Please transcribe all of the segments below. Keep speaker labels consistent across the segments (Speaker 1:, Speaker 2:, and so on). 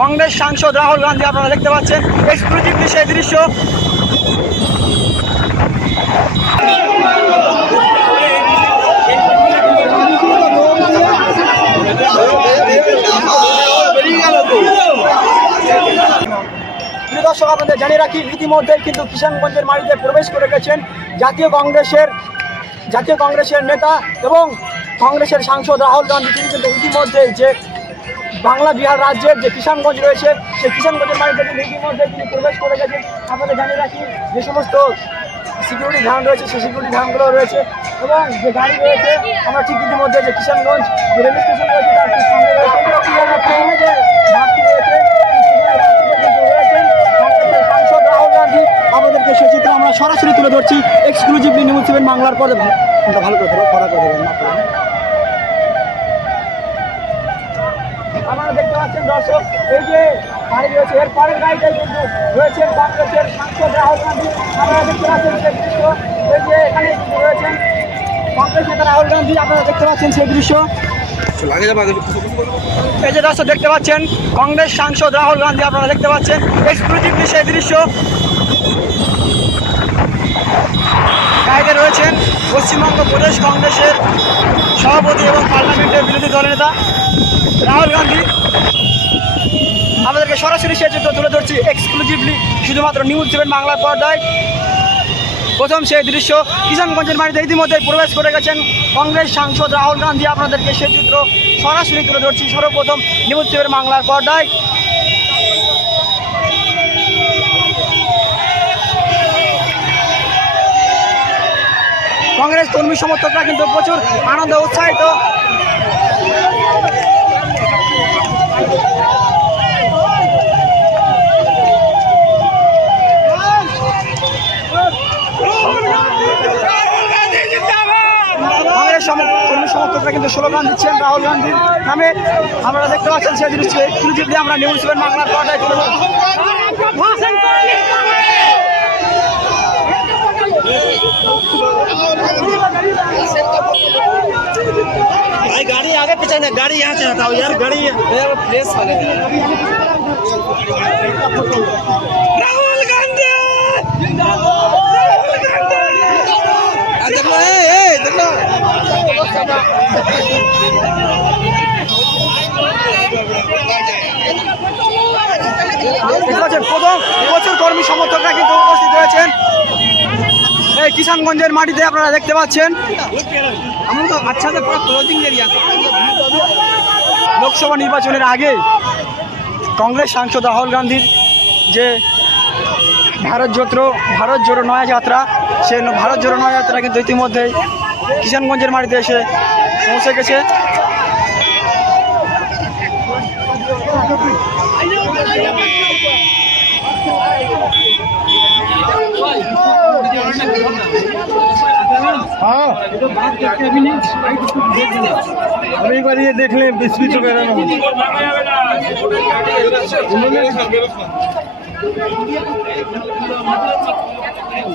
Speaker 1: কংগ্রেস সাংসদ রাহুল গান্ধী আপনারা দেখতে পাচ্ছেন। এক্সক্লুসিভলি সেই দৃশ্য। দর্শক, আপনাদের জানিয়ে রাখি, ইতিমধ্যে কিন্তু কিষানগঞ্জের মাটিতে প্রবেশ করে গেছেন জাতীয় কংগ্রেসের জাতীয় কংগ্রেসের নেতা এবং কংগ্রেসের সাংসদ রাহুল গান্ধী। তিনি কিন্তু ইতিমধ্যে যে বাংলা বিহার রাজ্যের যে কিষানগঞ্জ রয়েছে, সেই কিষানগঞ্জের মাটিতে কিন্তু ইতিমধ্যে তিনি প্রবেশ করে গেছেন আপনাদের জানিয়ে রাখি, যে সমস্ত সিকিউরিটি ধান রয়েছে, সেই সিকিউরিটি ধানগুলো রয়েছে এবং যে গাড়ি রয়েছে, আমরা ঠিক ইতিমধ্যে যে কিষানগঞ্জ যে রেলওয়ে স্টেশন রয়েছে, তার ঠিক সামনে রয়েছে। আমাদেরকে সে চিত্র আমরা সরাসরি তুলে ধরছি এক্সক্লুসিভলি নিউজ সেভেন বাংলার পরে ভালো করে ধরো করে দেবেন না করে। আপনারা দেখতে পাচ্ছেন দর্শক, এই যে গাড়ি রয়েছে, এর পরের গাড়িটাই কিন্তু রয়েছেন কংগ্রেসের সাংসদ রাহুল গান্ধী। আপনারা দেখতে পাচ্ছেন সেই দৃশ্য, এই যে এখানে রয়েছেন কংগ্রেস নেতা রাহুল গান্ধী, আপনারা দেখতে পাচ্ছেন সেই দৃশ্য। এই যে দর্শক দেখতে পাচ্ছেন, কংগ্রেস সাংসদ রাহুল গান্ধী আপনারা দেখতে পাচ্ছেন এক্সক্লুসিভলি সেই দৃশ্য। গাইডে রয়েছেন পশ্চিমবঙ্গ প্রদেশ কংগ্রেসের সভাপতি এবং পার্লামেন্টের বিরোধী দলের নেতা রাহুল গান্ধী। আমাদেরকে সরাসরি সে চিত্র তুলে ধরছি এক্সক্লুসিভলি শুধুমাত্র নিউজ সেভেন বাংলার পর্দায়। প্রথম সেই দৃশ্য, কিষানগঞ্জের মাটিতে ইতিমধ্যে প্রবেশ করে গেছেন কংগ্রেস সাংসদ রাহুল গান্ধী। আপনাদেরকে সে চিত্র সরাসরি তুলে ধরছি সর্বপ্রথম নিউজ সেভেন বাংলার পর্দায়। কংগ্রেস কর্মী সমর্থকরা কিন্তু প্রচুর আনন্দ উৎসাহিত। কর্মী সমর্থকরা কিন্তু স্লোগান দিচ্ছেন রাহুল গান্ধীর নামে। আপনারা দেখতে পাচ্ছেন সেই দৃশ্য। এক্সক্লুসিভলি আমরা নিউজ বাংলার পর্দায় তুলে ধরছি।
Speaker 2: भाई गाड़ी आगे पीछे ना गाड़ी यहाँ से हटाओ यार गाड़ी प्लेस वाले राहुल गांधी देखो ए ए देखो
Speaker 1: দেখতে পাচ্ছেন প্রথম প্রচুর কর্মী সমর্থকরা কিন্তু উপস্থিত হয়েছেন এই কিষানগঞ্জের মাটিতে আপনারা দেখতে পাচ্ছেন।
Speaker 2: আচ্ছা
Speaker 1: লোকসভা নির্বাচনের আগে কংগ্রেস সাংসদ রাহুল গান্ধীর যে ভারত জোত্র ভারত জোড়ো নয়া যাত্রা, সে ভারত জোড়ো নয়া যাত্রা কিন্তু ইতিমধ্যেই কিষানগঞ্জের মাটিতে এসে পৌঁছে গেছে।
Speaker 3: আমি একবার ইয়ে দেখলে বিশ কিছু বেরোনো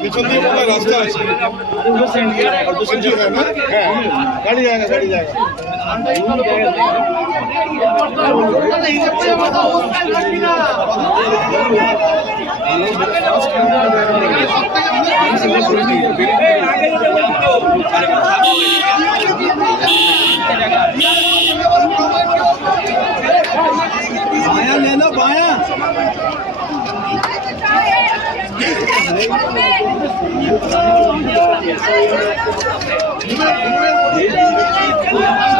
Speaker 4: পিছন দিয়ে রাস্তা আছে
Speaker 5: Thank you.